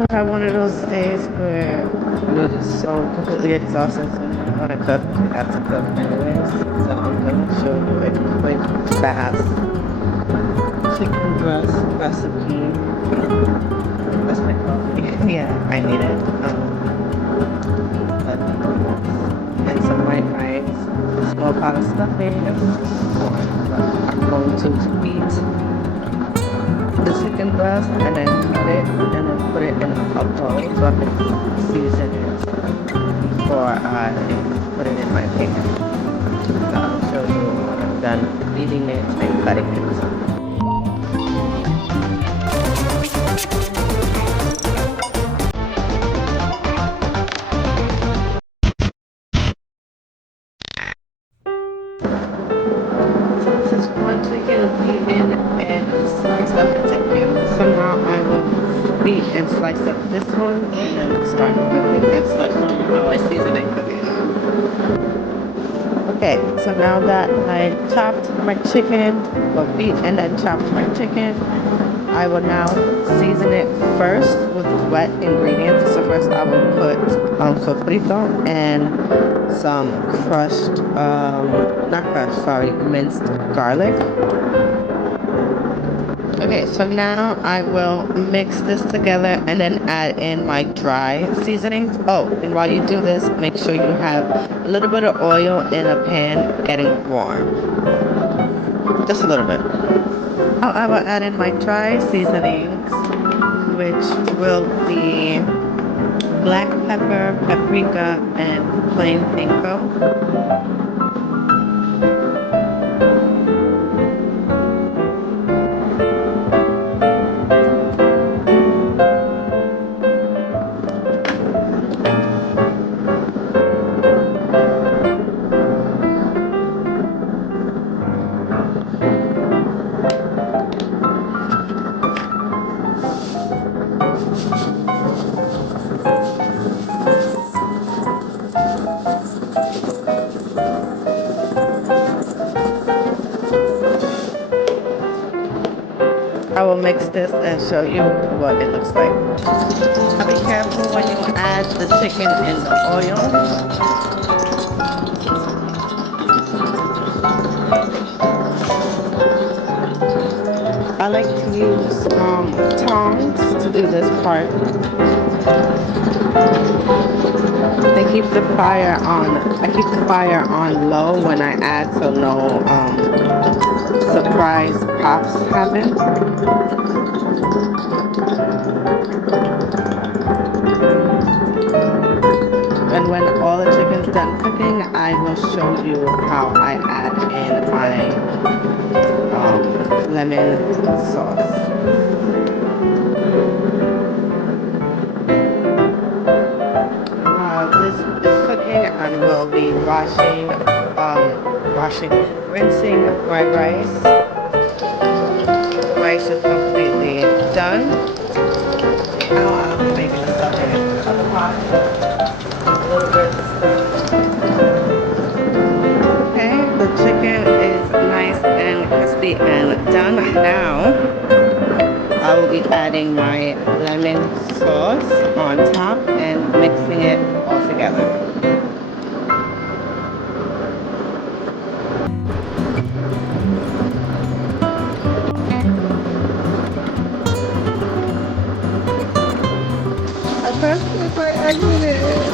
I have one of those days where you're just so completely exhausted and you don't want to cook. You have to cook anyways. So I'm gonna show you a quick, fast chicken breast recipe. That's my coffee. Yeah, I need it. And some white rice, a small pot of stuffing. I'm going to beat the chicken breast and then cut it and then put it in a bowl so I can season it before I put it in my pan. So I'll show you when I'm done beating it and cutting it. This is one chicken beaten and sliced up into cubes. So now I will beat and slice up this one and then start cooking and start showing you how I season it. Okay, so now that I chopped my chicken, well beat and then chopped my chicken, I will now season it first with wet ingredients. So first I will put sofrito and some crushed, not crushed, sorry, minced garlic. Okay, so now I will mix this together and then add in my dry seasonings. Oh, and while you do this, make sure you have a little bit of oil in a pan getting warm. Just a little bit. Now I will add in my dry seasonings, which will be black pepper, paprika, and plain panko. I will mix this and show you what it looks like. Now be careful when you add the chicken in the oil. I like to use tongs to do this part. They keep the fire on. I keep the fire on low when I add, so no surprise pops happen. And when all the chicken's done cooking, I will show you how I add in my lemon sauce. This is cooking, I will be rinsing my rice. The rice is completely done. Now I'll make the stuffing in the pot. A little bit. Okay, the chicken is nice and crispy and done. Now I will be adding my lemon sauce on top and mixing it all together. I first put my eggs in it.